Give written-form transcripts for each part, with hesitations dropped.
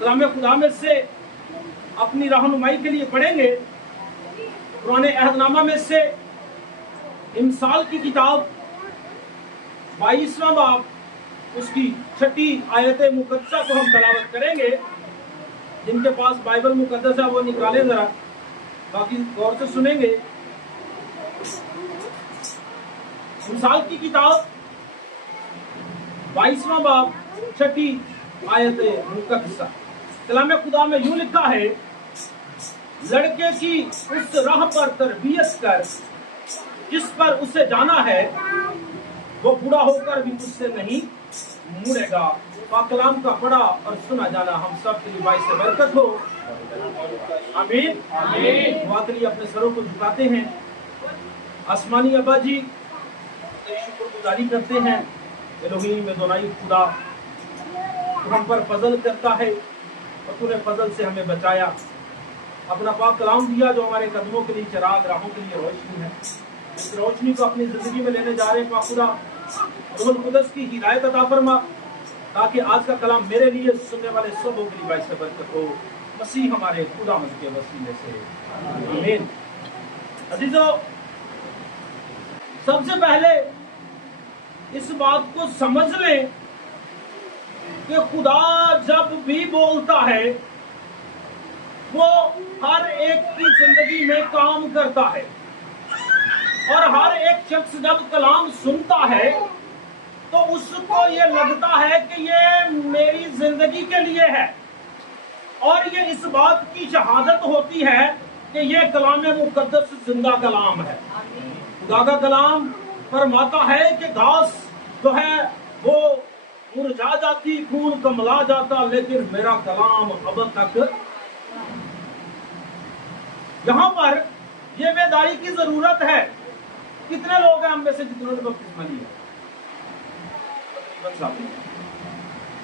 कलाम खुदा में से अपनी रहनुमाई के लिए पढ़ेंगे। पुराने अहदनामा में से इमसाल की किताब 22वां बाब उसकी 6ठी आयत मुकद्दसा को हम तलावत करेंगे। जिनके पास बाइबल मुकद्दस है वो निकालें जरा, बाकी गौर से सुनेंगे। इमसाल की किताब 22वां बाब 6ठी आयत मुकद्दसा। कलाम खुदा में यूं लिखा है, लड़के की उस राह पर तरबियत कर जिस पर उसे जाना है, वो बूढ़ा होकर भी उससे नहीं मुड़ेगा। पाक कलाम का पढ़ा और सुना जाना हम सब के लिए बाइस से बरकत हो। आमीन आमीन। दुआ के लिए अपने सरों को झुकाते हैं। आसमानी अब्बा जी तेरी शुक्रगुजारी करते हैं। एलोहीम अदोनाई खुदा, तू हम पर फजल करता है और तूने फजल से हमें बचाया। अपना पाक कलाम दिया जो हमारे कदमों के लिए चिराग, राहों के लिए रोशनी है। इस रोशनी को अपनी जिंदगी में लेने जा रहे हैं। पाक खुदा रूहुल कुदस की हिदायत अता फरमा ताकि आज का कलाम मेरे लिए, सुनने वाले सब लोगों के लिए बाइस से बरकत हो। मसीह हमारे खुदा के वसीले से आमीन। अजीजों, सबसे पहले इस बात को समझ लें कि खुदा जब भी बोलता है वो हर एक की जिंदगी में काम करता है, और हर एक शख्स जब कलाम सुनता है तो उसको ये लगता है कि ये मेरी जिंदगी के लिए है, और ये इस बात की शहादत होती है कि ये कलाम मुकद्दस जिंदा कलाम है। खुदा का कलाम फरमाता है कि घास जो है वो मुरझा जाती, फूल कमला जाता, लेकिन मेरा कलाम अब तक। यहाँ पर ये बेदारी की जरूरत है। कितने लोग हैं हम में से जिन्होंने बपतिस्मा लिया?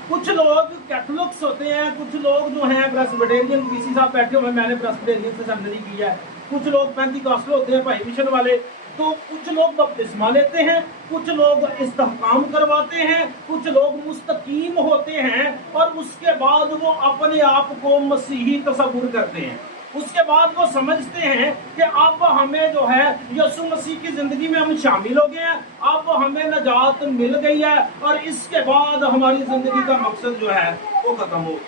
कुछ लोग कैथोलिक्स होते हैं, कुछ लोग जो हैं प्रेस्बिटेरियन, किसी साहब बैठे हुए, मैंने प्रेस्बिटेरियन से सेमिनरी किया है। कुछ लोग पेंटिकॉस्टल होते हैं, भाई मिशन वाले। तो कुछ लोग बपतिस्मा लेते हैं, कुछ लोग इस्तेहकाम करवाते हैं, कुछ लोग मुस्तकीम होते हैं, और उसके बाद वो अपने आप को मसीही तस्वुर करते हैं। उसके बाद वो समझते हैं कि अब हमें जो है यीशु मसीह की जिंदगी में हम शामिल हो गए हैं, अब हमें नजात मिल गई है, और इसके बाद हमारी जिंदगी का मकसद जो है वो खत्म हो गया।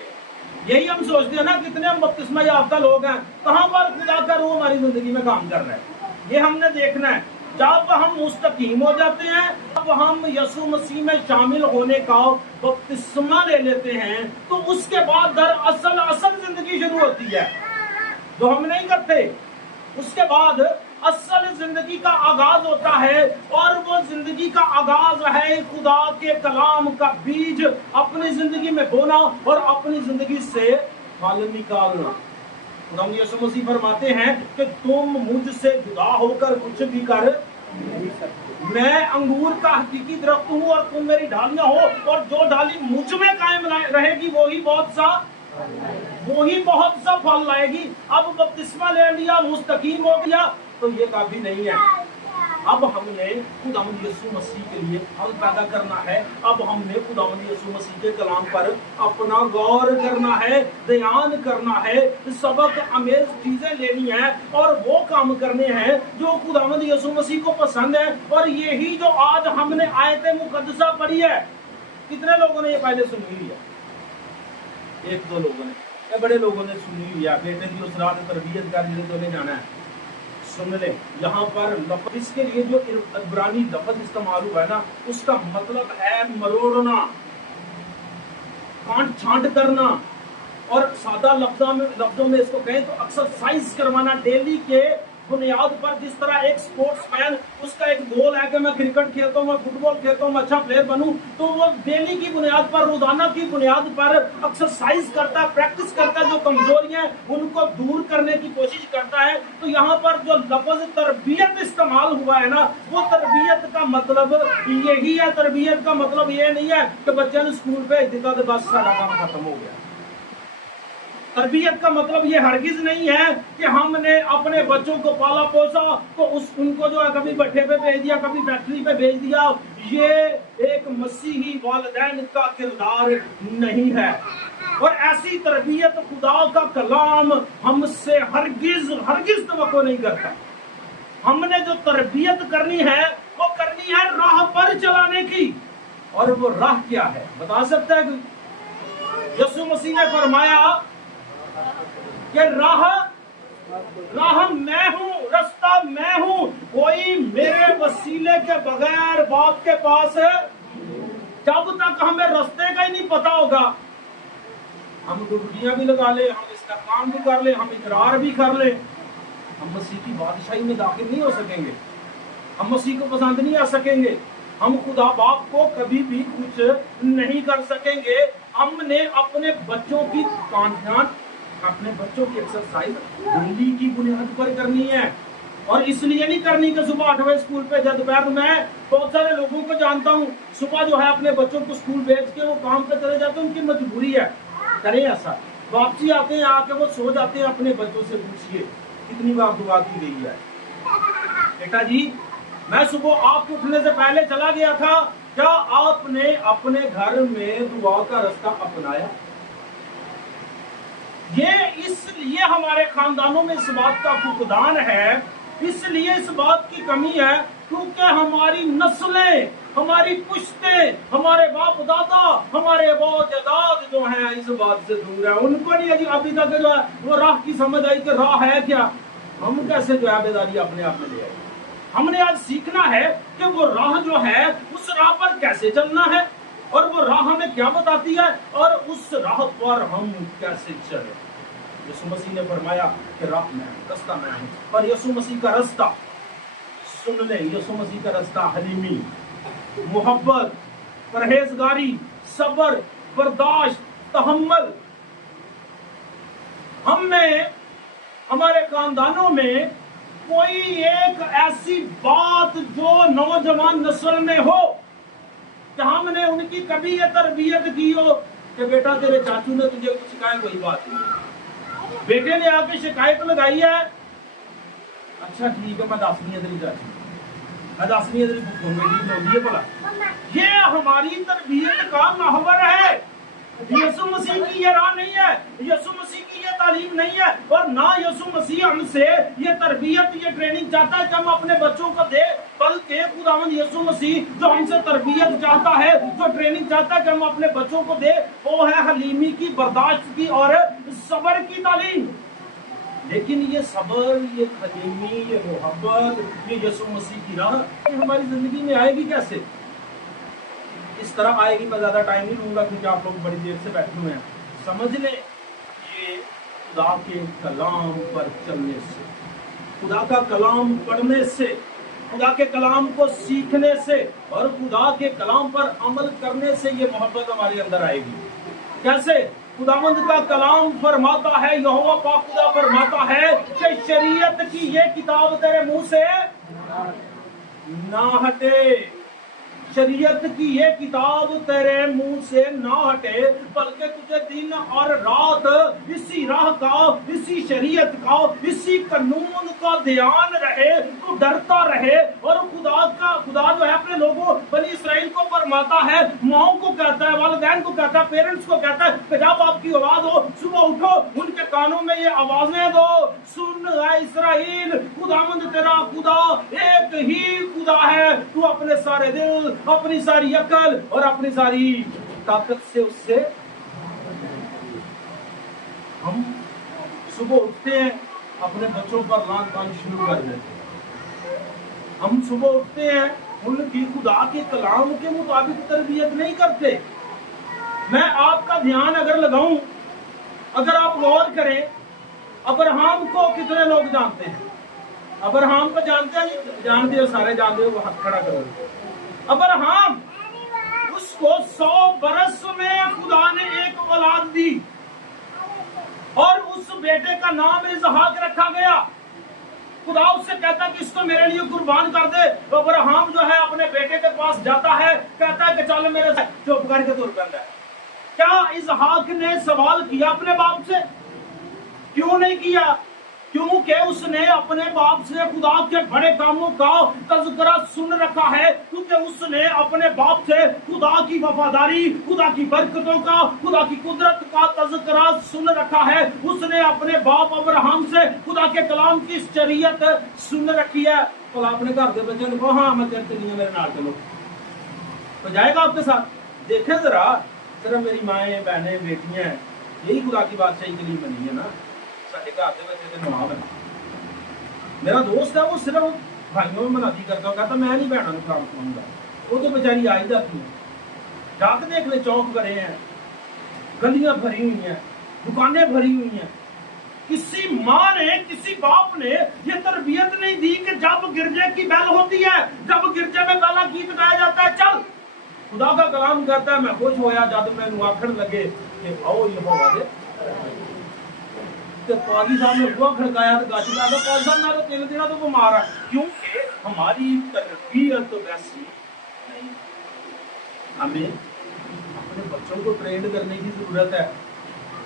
यही हम सोचते हैं ना। कितने हम बपतिस्मा याफ्ता लोग हैं, कहाँ पर खुदा का रूह हमारी जिंदगी में काम कर रहा है, ये हमने देखना है। जब हम मुस्तकीम हो जाते हैं, अब हम यीशु मसीह में शामिल होने का बपतिस्मा ले लेते हैं, तो उसके बाद असल जिंदगी शुरू होती है जो हम नहीं करते। उसके बाद असल जिंदगी का आगाज होता है, और वो जिंदगी का आगाज है खुदा के कलाम का बीज अपनी जिंदगी में बोना और अपनी जिंदगी से फल निकालना। खुदा यीशु मसीह फरमाते हैं कि तुम मुझसे जुदा होकर कुछ भी कर नहीं सकते। मैं अंगूर का हकीकी दरख्त हूँ और तुम मेरी डालियां हो, और जो डाली मुझ में कायम रहेगी वही बहुत सा फल लाएगी। अब बपतिस्मा ले लिया, मुस्तकीम हो गया, तो ये काफी नहीं है। अब हमने खुदावंद यीशु मसीह के लिए फल पैदा करना है। अब हमने खुदावंद यीशु मसीह के कलाम पर अपना गौर करना है, ध्यान करना है, सबक आमेज चीजें लेनी है, और वो काम करने हैं जो खुदावंद यीशु मसीह को पसंद है। और यही जो आज हमने आयत मुकद्दसा पढ़ी है, कितने लोगों ने ये पहले सुनी हुई है? एक दो लोगों ने, या बड़े लोगों ने सुनी हुई है। बेटे की उस रात तरबियत कर जिन्हें जाना है, सुन ले। यहाँ पर लफ्ज, इसके लिए जो इब्रानी लफ्ज इस्तेमाल हुआ है ना, उसका मतलब है मरोड़ना, काट छांट करना, और सादा लफ्जों में इसको कहें तो एक्सरसाइज करवाना। डेली के बुनियाद पर, जिस तरह एक स्पोर्ट्समैन, उसका एक गोल है कि मैं क्रिकेट खेलता हूँ, मैं फुटबॉल खेलता हूँ, मैं अच्छा प्लेयर बनूं, तो वो डेली की बुनियाद पर, रोजाना की बुनियाद पर एक्सरसाइज करता है, प्रैक्टिस करता है, जो कमजोरियां उनको दूर करने की कोशिश करता है। तो यहाँ पर जो लफ्ज तरबियत इस्तेमाल हुआ है ना, वो तरबियत का मतलब यही है। तरबियत का मतलब ये नहीं है कि बच्चे ने स्कूल भेज दिया तो बस सारा काम खत्म हो गया। تربیت کا مطلب یہ ہرگز نہیں ہے کہ ہم نے اپنے بچوں کو پالا پوسا تو ان کو جو ہے کبھی بٹھے پہ بھیج دیا، کبھی فیکٹری پہ بھیج دیا۔ یہ ایک مسیحی والدین کا کردار نہیں ہے، اور ایسی تربیت خدا کا کلام ہم سے ہرگز توقع نہیں کرتا۔ ہم نے جو تربیت کرنی ہے وہ کرنی ہے راہ پر چلانے کی، اور وہ راہ کیا ہے بتا سکتا ہے؟ یسوع مسیح نے فرمایا کہ راہ میں ہوں، رستہ میں ہوں، کوئی میرے وسیلے کے بغیر باپ کے پاس جب تک ہمیں رستے کا ہی نہیں پتا ہوگا، ہم ڈبکیاں بھی لگا لیں، ہم استحکام بھی کر لیں، ہم اقرار بھی کر لیں، ہم مسیح کی بادشاہی میں داخل نہیں ہو سکیں گے، ہم مسیح کو پسند نہیں آ سکیں گے، ہم خدا باپ کو کبھی بھی کچھ نہیں کر سکیں گے۔ ہم نے اپنے بچوں کی کانٹیکٹ، اپنے بچوں کی ایکسرسائز ڈیلی کی بنیاد پر کرنی ہے، اور اس لیے نہیں کرنی کہ صبح 8 بجے اسکول پہ جد دوپہر میں بہت سارے لوگوں کو جانتا ہوں صبح جو ہے اپنے بچوں کو اسکول بھیج کے وہ کام پہ چلے جاتے ہیں، ان کی مجبوری ہے، کریں ایسا، واپسی آتے ہیں آ کے وہ سو جاتے ہیں۔ اپنے بچوں سے پوچھئے کتنی بار دعا کی گئی ہے؟ بیٹا جی میں صبح آپ کے اٹھنے سے پہلے چلا گیا تھا، کیا آپ نے اپنے گھر میں دعا کا رستہ اپنایا؟ یہ اس لیے ہمارے خاندانوں میں اس بات کا فقدان ہے، اس لیے اس بات کی کمی ہے کیونکہ ہماری نسلیں، ہماری پشتیں، ہمارے باپ دادا، ہمارے باپ جداد جو ہیں اس بات سے دور ہیں، ان کو نہیں ابھی تک جو ہے وہ راہ کی سمجھ آئی کہ راہ ہے کیا۔ ہم کیسے جو ہے بیداری اپنے آپ میں لے آئے؟ ہم نے آج سیکھنا ہے کہ وہ راہ جو ہے اس راہ پر کیسے چلنا ہے، اور وہ راہ ہمیں کیا بتاتی ہے، اور اس راہ پر ہم کیسے چلیں۔ یسوع مسیح نے فرمایا کہ راہ میں ہوں، رستہ میں ہوں، اور یسوع مسیح کا رستہ سن لیں، یسوع مسیح کا رستہ حلیمی، محبت، پرہیزگاری، صبر، برداشت، تحمل۔ ہم میں، ہمارے خاندانوں میں کوئی ایک ایسی بات جو نوجوان نسل میں ہو کہ ہم نے ان کی کبھی یہ تربیت کی ہو کہ بیٹا تیرے چاچو نے تجھے کچھ سکھایا، کوئی بات نہیں، بیٹے نے آ کے شکایت لگائی ہے، اچھا ٹھیک ہے میں دسنی ادھر چاچی، میں دسنی ادھر بیٹی بولا۔ یہ ہماری تربیت کا محور ہے، یسوع مسیح کی یہ راہ نہیں ہے، یسوع مسیح کی یہ تعلیم نہیں ہے، اور نہ یسوع مسیح ہم سے یہ تربیت، یہ ٹریننگ چاہتا ہے کہ ہم اپنے بچوں کو دے، بلکہ خداوند یسوع مسیح جو ہم سے تربیت چاہتا ہے، جو ٹریننگ چاہتا ہے کہ ہم اپنے بچوں کو دے، وہ ہے حلیمی کی، برداشت کی اور صبر کی تعلیم۔ لیکن یہ صبر، یہ حلیمی، یہ محبت، یہ یسوع مسیح کی راہ ہماری زندگی میں آئے گی کیسے؟ اس طرح آئے گی، میں زیادہ ٹائم نہیں لوں گا کیونکہ آپ لوگ بڑی دیر سے بیٹھے ہوئے ہیں۔ سمجھ لیں یہ خدا کے کلام پر چلنے سے، خدا کا کلام پڑھنے سے، خدا کے کلام کو سیکھنے سے اور خدا کے کلام پر عمل کرنے سے یہ محبت ہمارے اندر آئے گی۔ کیسے؟ خداوند کا کلام فرماتا ہے، یہوہ پاک خدا فرماتا ہے کہ شریعت کی یہ کتاب تیرے منہ سے نہ ہٹے، شریعت کی یہ کتاب تیرے منہ سے نہ ہٹے، بلکہ تجھے دن اور رات اسی راہ کا، اسی شریعت کا، اسی قانون کا دھیان رہے، تو ڈرتا رہے۔ اور خدا جو ہے اپنے لوگوں بنی اسرائیل کو فرماتا ہے، ماؤں کو کہتا ہے، والدین کو کہتا ہے، پیرنٹس کو کہتا ہے کہ جب آپ کی اولاد ہو صبح اٹھو ان کے کانوں میں یہ آوازیں دو، سن اے اسرائیل، خداوند تیرا خدا ایک ہی خدا ہے، تو اپنے سارے دل، اپنی ساری عقل اور اپنی ساری طاقت سے اس سے۔ ہم صبح اٹھتے ہیں اپنے بچوں پر لان تان شروع کر دیتے ہیں، ہم صبح اٹھتے ہیں ان کی خدا کے کلام کے مطابق تربیت نہیں کرتے۔ میں آپ کا دھیان اگر لگاؤں، اگر آپ غور کریں، ابراہم کو کتنے لوگ جانتے ہیں؟ ابراہم کو جانتے ہیں؟ جانتے ہو، سارے جانتے ہو، وہ ہاتھ کھڑا کرو۔ ابراہم، اس کو 100 برس میں خدا نے ایک اولاد دی اور اس بیٹے کا نام اسحاق رکھا گیا۔ خدا اس سے کہتا ہے کہ اس کو میرے لیے قربان کر دے، تو ابراہم جو ہے اپنے بیٹے کے پاس جاتا ہے، کہتا ہے کہ چلو میرے ساتھ، چپ کر کے تر پڑتا ہے۔ کیا اسحاق نے سوال کیا اپنے باپ سے؟ क्यों नहीं किया? क्योंकि उसने अपने बाप से खुदा के बड़े कामों का तज़किरा सुन रखा है, क्योंकि उसने अपने बाप से खुदा की वफादारी, खुदा की बरकतों का, खुदा की कुदरत का तज़किरा सुन रखा है। उसने अपने बाप अब्राहम से खुदा के कलाम की शरीयत सुन रखी है। तो अपने घर के बच्चे को हाँ मैं चल चलिए मेरे नाल चलो, तो जाएगा आपके साथ? देखें जरा मेरी माएँ बहनें बेटियां हैं, यही खुदा की बादशाही के लिए बनी है ना। साढ़े घर के बच्चे तो नवाब है। मेरा दोस्त है, वो सिर्फ भाइयों में मनाती करता, कहता मैं नहीं बहनों को काम सुनाऊंगा। वो तो बेचारी आ ही जाती है। जाके देख ले, चौक भरे हैं, गलियां भरी हुई हैं, दुकानें भरी हुई हैं। किसी माँ ने, किसी बाप ने ये तरबियत नहीं दी कि जब गिरजे की बेल होती है, जब गिरजे में पहला गीत गाया जाता है, चल खुदा का कलाम करता है, मैं खुश होया जब मैनू आखण लगे कि आओ यहोवा दे। पाजी साहब ने बुआ खड़काया तो गाची का पाजी साहब मैं तो 3 दिन तो बीमार है, क्योंकि हमारी तरबियत तो वैसी नहीं। हमें अपने बच्चों को ट्रेंड करने की जरूरत है,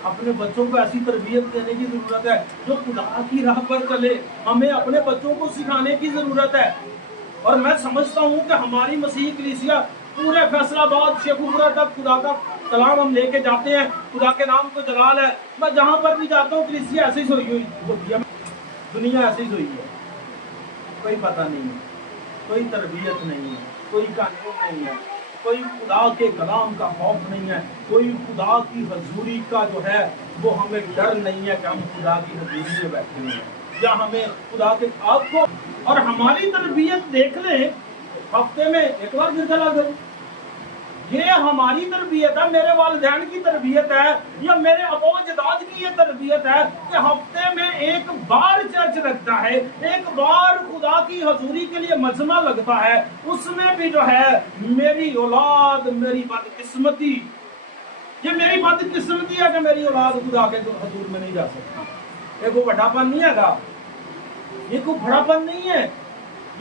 अपने बच्चों को ऐसी तरबियत देने की जरूरत है जो खुदा की राह पर चले। हमें अपने बच्चों को सिखाने की जरूरत है। और मैं समझता हूँ कि हमारी मसीह कलीसिया पूरे फैसलाबाद शेखुपुरा तक खुदा का कलाम हम लेके जाते हैं, खुदा के नाम को जलाल है। मैं जहाँ पर भी जाता हूँ कलीसिया ऐसे ही सोई हुई होती है, दुनिया ऐसे ही सोई है। कोई पता नहीं है, कोई तरबियत नहीं है, कोई कानून नहीं है, कोई खुदा के कलाम का खौफ नहीं है, कोई खुदा की हजूरी का जो है वो हमें डर नहीं है कि हम खुदा की हजूरी में बैठे हुए हैं या हमें खुदा के आपको। और हमारी तरबियत देख लें, हफ्ते में एक बार गिरजा ला दो, ये हमारी तरबियत है, मेरे वालिदैन की तरबियत है या मेरे अबोजदाद की ये तरबियत है कि हफ्ते में एक बार चर्च लगता है, एक बार खुदा की हजूरी के लिए मजमा लगता है। उसमें भी जो है मेरी औलाद, मेरी बदकिस्मती, ये मेरी बदकिस्मती है कि मेरी औलाद खुदा के हजूर में नहीं जा सकती। ये कोई बड़ापन नहीं है, ये कोई बड़ापन नहीं है,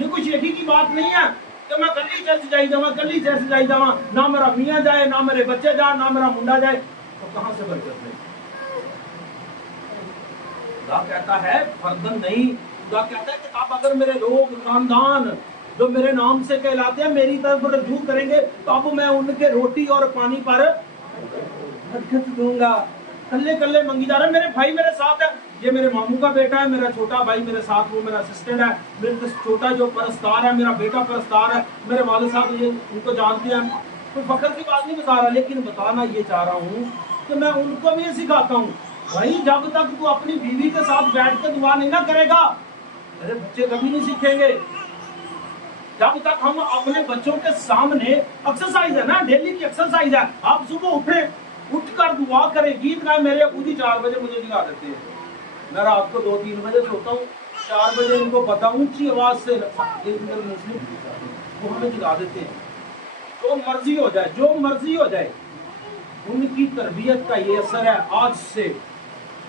ये कोई शेखी की बात नहीं है कि मैं गली चर्च जाई जावा, गली चर्च जाई जावा, ना मेरा मियाँ जाए, ना मेरे बच्चे जाए, ना मेरा मुंडा जाए, तो कहां से बरकत नहीं? खुदा कहता है फर्दन नहीं, खुदा कहता है कि अब अगर मेरे लोग खानदान जो मेरे नाम से कहलाते हैं मेरी तरफ रजू करेंगे तो अब मैं उनके रोटी और पानी पर बरकत दूंगा। कल्ले कल्ले मंगी जा रहे हैं। मेरे भाई मेरे साथ है, ये मेरे मामू का बेटा है, मेरा छोटा भाई मेरे साथ, वो मेरा असिस्टेंट है, मेरे छोटा जो परस्तार है, मेरा बेटा परस्तार है, मेरे वाले साहब ये उनको जानते हैं। कोई फख्र की बात नहीं बता रहा, लेकिन बताना ये चाह रहा हूँ कि मैं उनको भी ये सिखाता हूँ, भाई जब तक तू अपनी बीवी के साथ बैठ के दुआ नहीं ना करेगा, अरे बच्चे कभी नहीं सीखेंगे। जब तक हम अपने बच्चों के सामने, एक्सरसाइज है ना, डेली की एक्सरसाइज है, आप सुबह उठे, उठकर दुआ करें, गीत गाए। मेरे अबू जी 4 बजे मुझे जगा देते हैं, मैं रात को 2-3 बजे सोता हूँ, 4 बजे इनको पता ऊंची आवाज से मुस्लिम वो हमें जगा देते हैं। जो मर्जी हो जाए, जो मर्जी हो जाए, उनकी तरबियत का ये असर है। आज से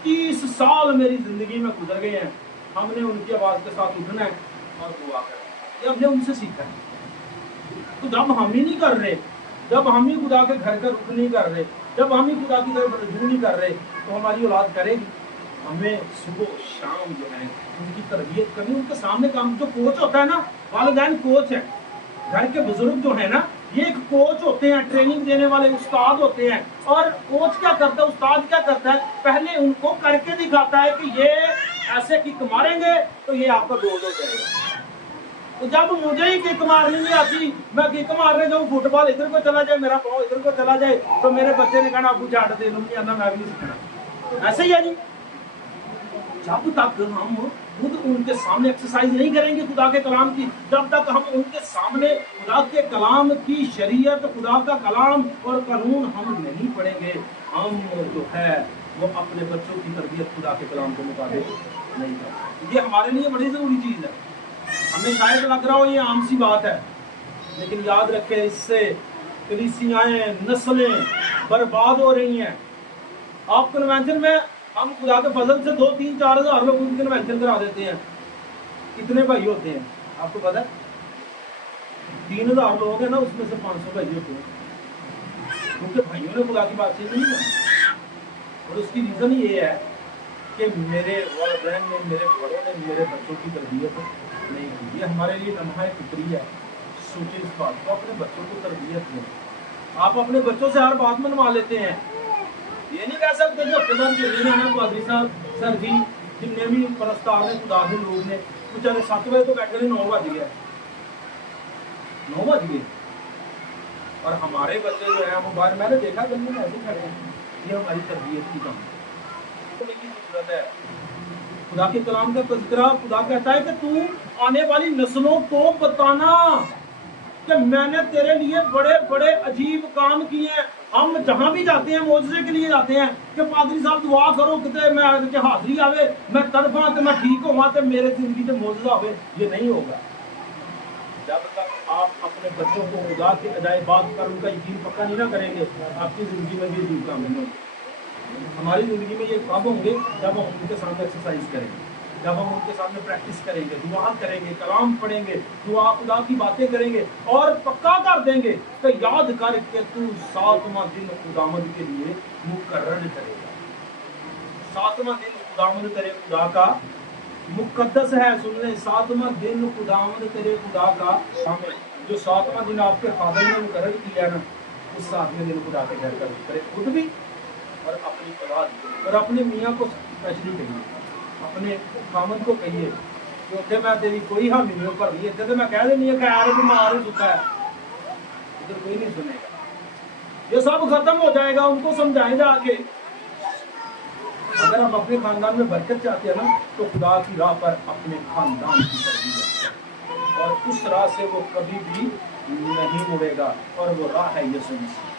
30 साल मेरी जिंदगी में गुजर गए हैं, हमने उनकी आवाज के साथ उठना है और दुआ करना है, ये हमने उनसे सीखा है। तो जब हम ही नहीं कर रहे, जब हम ही खुदा के घर का रुख नहीं कर रहे, जब हम ही खुदा की तरफ रजू नहीं कर रहे, तो हमारी औलाद करेगी। हमें सुबह शाम जो है उनकी तरबियत करनी, उनके सामने काम। जो कोच होता है ना, वालिदैन कोच है, घर के बुजुर्ग जो है ना, ये एक कोच होते हैं, ट्रेनिंग देने वाले उस्ताद होते हैं। और कोच क्या करता है, उस्ताद क्या करता है, पहले उनको करके दिखाता है कि ये ऐसे किक मारेंगे तो ये आपका गोल हो जाएगा। तो जब मुझे ही किक मारनी नहीं आती, मैं किक मारने जाऊँ, फुटबॉल इधर को चला जाए, मेरा पाँव इधर को चला जाए, तो मेरे बच्चे ने कहना आपको झाड़ दे लूंगी, मैं भी नहीं सीखना। ऐसे ही है जी, जब तक हम खुद उनके सामने एक्सरसाइज नहीं करेंगे खुदा के कलाम की, जब तक हम उनके सामने खुदा के कलाम की शरीयत, खुदा का कलाम और कानून हम नहीं पढ़ेंगे, हम जो है वो अपने बच्चों की तरबियत खुदा के कलाम के मुताबिक नहीं कर सकते। ये हमारे लिए बड़ी जरूरी चीज़ है। हमें शायद लग रहा हो ये आम सी बात है, लेकिन याद रखें, इससे कलीसियाएं, नस्लें बर्बाद हो रही हैं। आप कन्वेंशन में हम खुदा के फजल से 2-3-4 हज़ार लोग कन्वेंशन करा देते हैं। कितने भाई होते हैं आपको पता है? 3000 लोग हैं ना, उसमें से 500 भाई होते हैं, क्योंकि भाइयों ने खुदा की बात से नहीं मानी। और उसकी रीजन ये है کہ میرے والدین نے, میرے بڑوں نے میرے بچوں کی تربیت نہیں کی. یہ ہمارے لیے لمحہ فطری ہے. سوچیں اس بات کو, اپنے بچوں کو تربیت دیں. آپ اپنے بچوں سے ہر بات منوا لیتے ہیں. یہ نہیں کہہ سکتے جو خدا کے لیے نا پادری صاحب سر جی جتنے بھی پرستار ہیں خدا کے لوگ نے بچارے 7 بجے تو بیٹھے 9 بج گئے 9 بج گئے. اور ہمارے بچے جو ہیں موبائل, میں نے دیکھا گلی میں ایسے کھڑے ہیں. یہ ہماری تربیت کی کمی کی ضرورت ہے. خدا کے کلام کا تذکرہ, خدا کہتا ہے کہ تو آنے والی نسلوں کو بتانا کہ میں نے تیرے لیے بڑے بڑے عجیب کام کیے ہیں. ہم جہاں بھی جاتے ہیں معجزے کے لیے جاتے ہیں کہ پادری صاحب دعا کرو کہ میں حاضری آوے, میں تڑپاں تے میں ٹھیک ہوا تے میرے زندگی تے معجزہ ہوئے. یہ نہیں ہوگا جب تک آپ اپنے بچوں کو خدا کے عجائبات پر ان کا یقین پکا نہیں نہ کریں گے. آپ کی زندگی میں بھی عجیب کام نہیں ہوگا. ہماری زندگی میں یہ کب ہوں گے جب ہم ان کے سامنے ایکسرسائز کریں گے, جب ہم ان کے سامنے پریکٹس کریں گے, دعا کریں گے, کلام پڑھیں گے, دعا خدا کی باتیں کریں گے اور پکا کر دیں گے کہ یاد کر کے تو 7واں دن خداوند کے لیے مقرر کرے گا. 7واں دن خداوند تیرے خدا کا مقدس ہے. سن لیں, 7واں دن خداوند تیرے خدا کا جو 7واں دن آپ کے فادر نے مقرر کیا نا, اس 7ویں دن خدا کے گھر کر کرے خود بھی اور اپنی اولاد اور اپنے میاں کو اسپیشلی کہیے, اپنے خامد کو کہیے کہ اتنے میں تیری کوئی حامی نہیں پر نہیں. اتنے تو میں کہہ دینی ہے کہ یار بیمار ہی سکا ہے, ادھر کوئی نہیں سنے گا. یہ سب ختم ہو جائے گا. ان کو سمجھائیں جا کے. اگر ہم اپنے خاندان میں برکت چاہتے ہیں نا تو خدا کی راہ پر اپنے خاندان کی تربیت, اور اس راہ سے وہ کبھی بھی نہیں مڑے گا, اور وہ راہ ہے یسوع مسیح.